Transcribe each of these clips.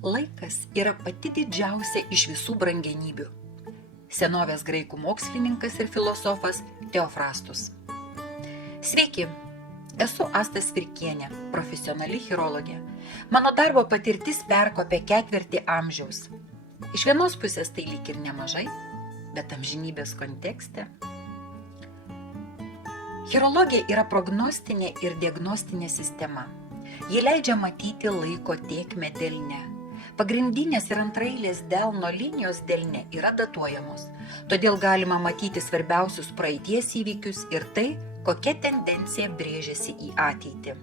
Laikas yra pati didžiausia iš visų brangenybių. Senovės graikų mokslininkas ir filosofas Teofrastus. Sveiki, esu Asta Svirkienė, profesionali chirologė. Mano darbo patirtis perkopė 4 amžiaus. Iš vienos pusės tai lyg ir nemažai, bet amžinybės kontekste. Chirologija yra prognostinė ir diagnostinė sistema. Ji leidžia matyti laiko tėkmę delne. Pagrindinės ir antraeilės delno linijos delne yra datuojamos, todėl galima matyti svarbiausius praeities įvykius ir tai, kokia tendencija brėžiasi į ateitį.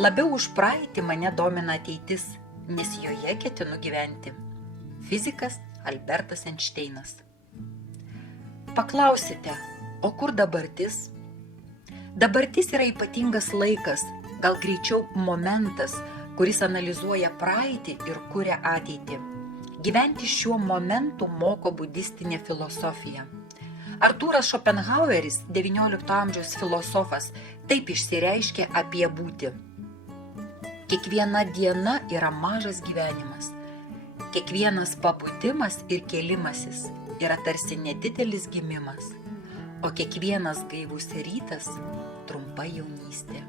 Labiau už praeitį mane domina ateitis, nes joje ketinu gyventi. Fizikas Albertas Einšteinas. Paklausite, o kur dabartis? Dabartis yra ypatingas laikas, gal greičiau momentas, kuris analizuoja praeitį ir kuria ateitį. Gyventi šiuo momentu moko budistinė filosofija. Artūras Šopenhaueris, XIX amžiaus filosofas, taip išsireiškė apie būtį. Kiekviena diena yra mažas gyvenimas. Kiekvienas pabudimas ir kėlimasis yra tarsi nedidelis gimimas, o kiekvienas gaivus rytas trumpa jaunystė.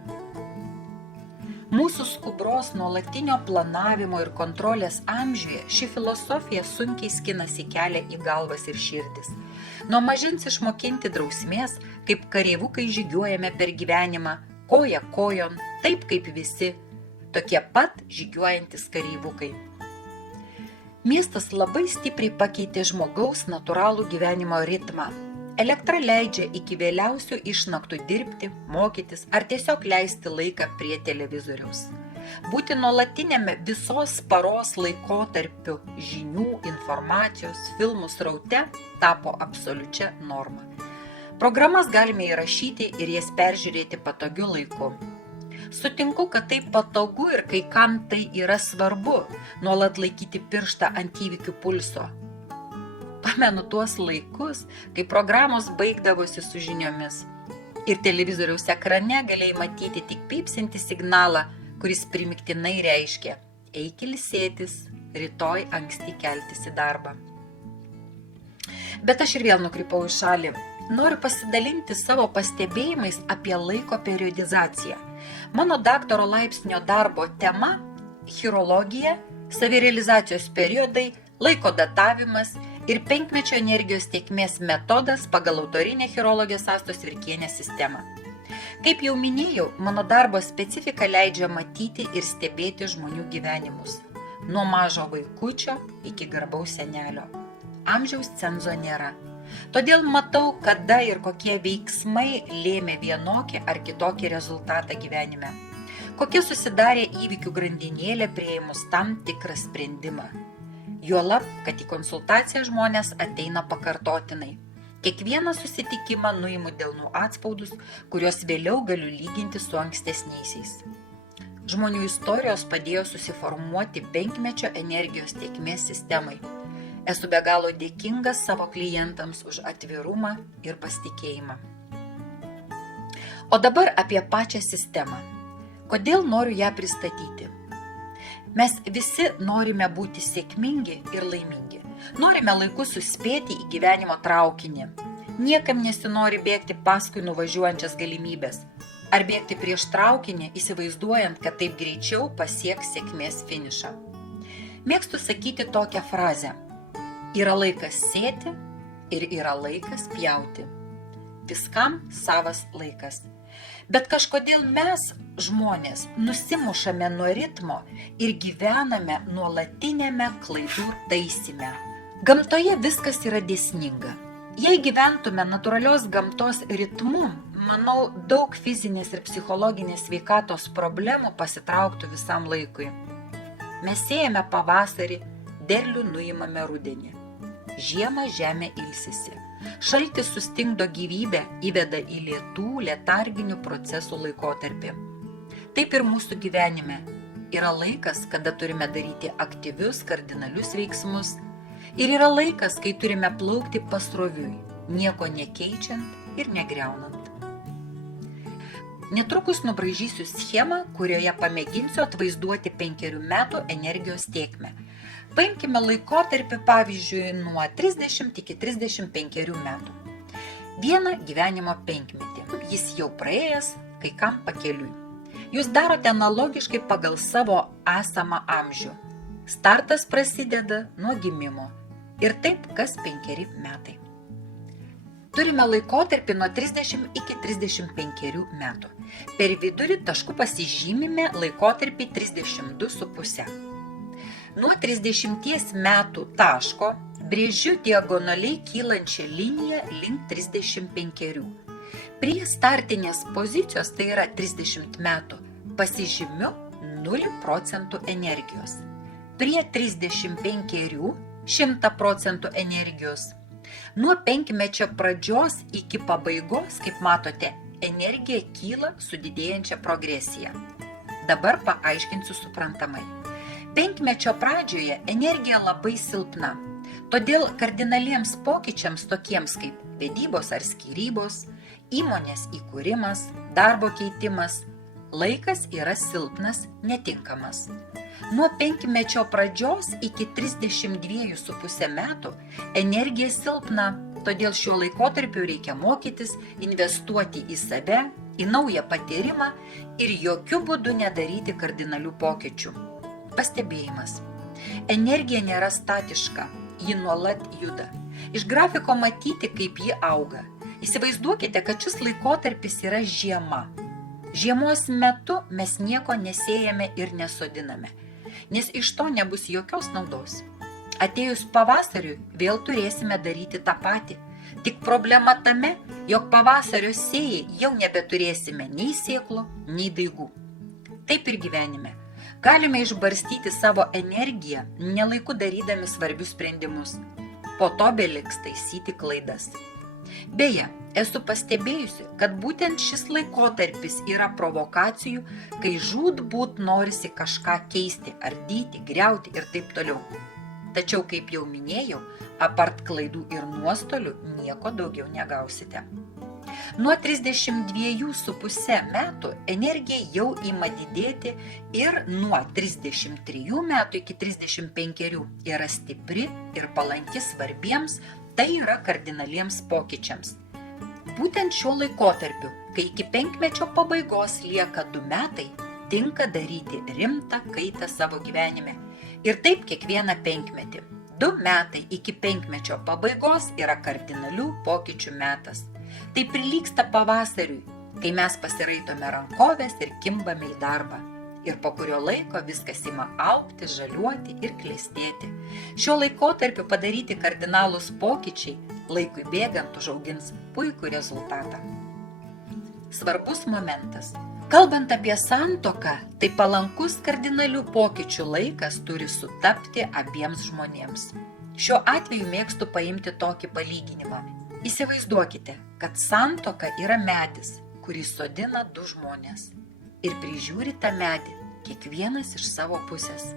Mūsų skubros nuolatinio planavimo ir kontrolės amžiuje ši filosofija sunkiai skinasi kelią į galvas ir širdis. Nuo mažens išmokinti drausmės, kaip kareivukai žygiuojame per gyvenimą, koja kojon, taip kaip visi, tokie pat žygiuojantis kareivukai. Miestas labai stipriai pakeitė žmogaus natūralų gyvenimo ritmą. Elektra leidžia iki vėliausių išnaktų dirbti, mokytis ar tiesiog leisti laiką prie televizoriaus. Būti nuolatinėme visos paros laikotarpiu žinių, informacijos, filmų sraute tapo absoliučia norma. Programas galime įrašyti ir jas peržiūrėti patogiu laiku. Sutinku, kad tai patogu ir kai kam tai yra svarbu, nuolat laikyti pirštą ant įvykių pulso. Pamenu tuos laikus, kai programos baigdavosi su žiniomis. Ir televizoriaus ekrane galėjai matyti tik pypsintį signalą, kuris primygtinai reiškia: eik ilsėtis, rytoj anksti keltis į darbą. Bet aš ir vėl nukrypau į šalį. Noriu pasidalinti savo pastebėjimais apie laiko periodizaciją. Mano daktaro laipsnio darbo tema – chirologija, savirealizacijos periodai, laiko datavimas ir 5-mečio energijos tėkmės metodas pagal autorinę chirologės Astos Svirkienės sistemą. Kaip jau minėjau, mano darbo specifika leidžia matyti ir stebėti žmonių gyvenimus. Nuo mažo vaikučio iki garbaus senelio. Amžiaus cenzo nėra. Todėl matau, kada ir kokie veiksmai lėmė vienokį ar kitokį rezultatą gyvenime. Kokia susidarė įvykių grandinėlė priėmus tam tikrą sprendimą. Juolab, kad į konsultaciją žmonės ateina pakartotinai. Kiekvieną susitikimą nuimu delnų atspaudus, kuriuos vėliau galiu lyginti su ankstesniaisiais. Žmonių istorijos padėjo susiformuoti 5-mečio energijos tėkmės sistemai. Esu be galo dėkingas savo klientams už atvirumą ir pasitikėjimą. O dabar apie pačią sistemą. Kodėl noriu ją pristatyti? Mes visi norime būti sėkmingi ir laimingi. Norime laiku suspėti į gyvenimo traukinį. Niekam nesinori bėgti paskui nuvažiuojančias galimybės. Ar bėgti prieš traukinį, įsivaizduojant, kad taip greičiau pasieks sėkmės finišą. Mėgstu sakyti tokią frazę. Yra laikas sėti ir yra laikas pjauti. Viskam savas laikas. Bet kažkodėl mes, žmonės, nusimušame nuo ritmo ir gyvename nuolatinėme klaidų taisyme. Gamtoje viskas yra dėsninga. Jei gyventume natūralios gamtos ritmu, manau, daug fizinės ir psichologinės sveikatos problemų pasitrauktų visam laikui. Mes sėjame pavasarį, derlių nuimame rudenį. Žiemą žemė ilsisi. Šaltis sustingdo gyvybę, įveda į lėtų, letarginių procesų laikotarpį. Taip ir mūsų gyvenime. Yra laikas, kada turime daryti aktyvius, kardinalius veiksmus. Ir yra laikas, kai turime plaukti pasroviui, nieko nekeičiant ir negriaunant. Netrukus nubraižysiu schemą, kurioje pamėginsiu atvaizduoti 5 metų energijos tėkmę. Paimkime laikotarpį, pavyzdžiui, nuo 30 iki 35 metų. Vieną gyvenimo penkmetį. Jis jau praėjęs, kai kam pakeliui. Jūs darote analogiškai pagal savo esamą amžių. Startas prasideda nuo gimimo. Ir taip kas 5 metai. Turime laikotarpį nuo 30 iki 35 metų. Per vidurį tašku pasižymime laikotarpį 32,5. Nuo 30 metų taško brėžiu diagonaliai kylančią liniją link 35. Prie startinės pozicijos, tai yra 30 metų, pasižymiu 0 procentų energijos. Prie 35 100% energijos. Nuo penkmečio pradžios iki pabaigos, kaip matote, energija kyla su didėjančia progresija. Dabar paaiškinsiu suprantamai. Penkmečio pradžioje energija labai silpna, todėl kardinaliems pokyčiams tokiems kaip vedybos ar skyrybos, įmonės įkūrimas, darbo keitimas, laikas yra silpnas, netinkamas. Nuo penkmečio pradžios iki 32,5 metų energija silpna, todėl šiuo laikotarpiu reikia mokytis, investuoti į save, į naują patyrimą ir jokiu būdu nedaryti kardinalių pokyčių. Pastebėjimas. Energija nėra statiška, ji nuolat juda. Iš grafiko matyti, kaip ji auga. Įsivaizduokite, kad šis laikotarpis yra žiema. Žiemos metu mes nieko nesėjame ir nesodiname, nes iš to nebus jokios naudos. Atėjus pavasariui vėl turėsime daryti tą patį. Tik problema tame, jog pavasario sėjai jau nebeturėsime nei sėklų, nei daigų. Taip ir gyvenime. Galime išbarstyti savo energiją, nelaiku darydami svarbius sprendimus. Po to beliks taisyti klaidas. Beje, esu pastebėjusi, kad būtent šis laikotarpis yra provokacijų, kai žūtbūt norisi kažką keisti, ardyti, griauti ir taip toliau. Tačiau, kaip jau minėjau, apart klaidų ir nuostolių nieko daugiau negausite. Nuo 32,5 metų energija jau ima didėti ir nuo 33 metų iki 35 yra stipri ir palanki svarbiems, tai yra kardinaliems pokyčiams. Būtent šiuo laikotarpiu, kai iki penkmečio pabaigos lieka 2 metai, tinka daryti rimtą kaitą savo gyvenime. Ir taip kiekvieną penkmetį. 2 metai iki penkmečio pabaigos yra kardinalių pokyčių metas. Tai prilygsta pavasariui, kai mes pasiraitome rankoves ir kimbame į darbą. Ir po kurio laiko viskas ima augti, žaliuoti ir klestėti. Šiuo laikotarpiu padaryti kardinalūs pokyčiai, laikui bėgant užaugins puikų rezultatą. Svarbus momentas. Kalbant apie santuoką, tai palankus kardinalių pokyčių laikas turi sutapti abiems žmonėms. Šiuo atveju mėgstu paimti tokį palyginimą. Įsivaizduokite, kad santuoka yra medis, kurį sodina 2 žmonės. Ir prižiūri tą medį, kiekvienas iš savo pusės.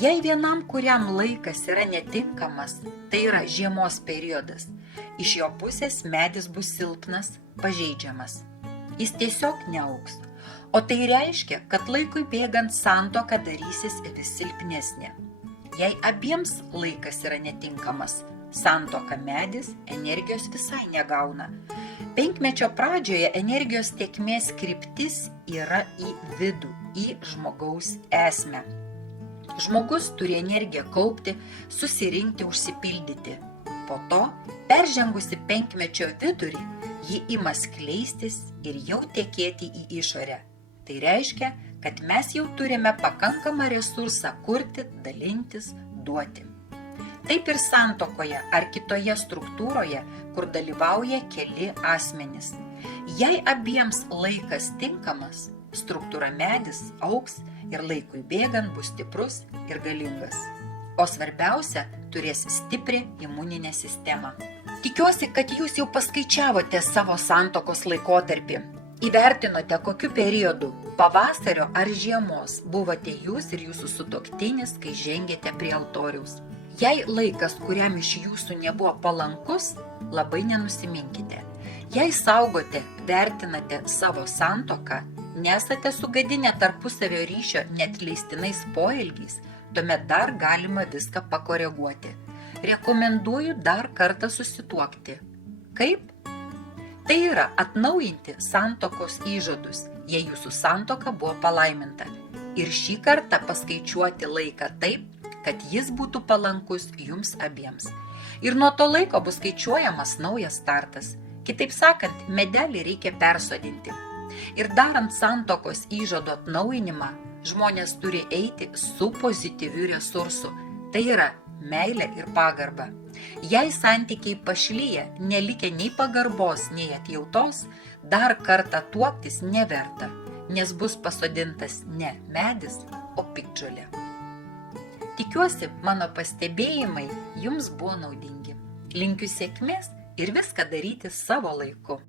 Jei vienam, kuriam laikas yra netinkamas, tai yra žiemos periodas, iš jo pusės medis bus silpnas, pažeidžiamas. Jis tiesiog neaugs. O tai reiškia, kad laikui bėgant santuoka darysis vis silpnesnė. Jei abiems laikas yra netinkamas, santuoka medis energijos visai negauna. Penkmečio pradžioje energijos tėkmės kryptis yra į vidų, į žmogaus esmę. Žmogus turi energiją kaupti, susirinkti, užsipildyti. Po to, peržengusi penkmečio vidurį, ji ima skleistis ir jau tekėti į išorę. Tai reiškia, kad mes jau turime pakankamą resursą kurti, dalintis, duoti. Taip ir santuokoje ar kitoje struktūroje, kur dalyvauja keli asmenys. Jei abiems laikas tinkamas, struktūra medis augs ir laikui bėgant bus stiprus ir galingas. O svarbiausia, turės stiprią imuninę sistemą. Tikiuosi, kad jūs jau paskaičiavote savo santuokos laikotarpį. Įvertinote, kokiu periodu, pavasario ar žiemos, buvote jūs ir jūsų sutuoktinis, kai žengėte prie altoriaus. Jei laikas, kuriam iš jūsų nebuvo palankus, labai nenusiminkite. Jei saugote, vertinate savo santuoką, nesate sugadinę tarpusavio ryšio neatleistinais poelgiais, tuomet dar galima viską pakoreguoti. Rekomenduoju dar kartą susituokti. Kaip? Tai yra atnaujinti santuokos įžadus, jei jūsų santuoka buvo palaiminta. Ir šį kartą paskaičiuoti laiką taip, kad jis būtų palankus jums abiems. Ir nuo to laiko bus skaičiuojamas naujas startas. Kitaip sakant, medelį reikia persodinti. Ir darant santuokos įžado atnaujinimą, žmonės turi eiti su pozityviu resursu. Tai yra meilė ir pagarba. Jei santykiai pašlyja, nelikę nei pagarbos, nei atjautos, dar kartą tuoktis neverta, nes bus pasodintas ne medis, o piktžolė. Tikiuosi, mano pastebėjimai jums buvo naudingi. Linkiu sėkmės ir viską daryti savo laiku.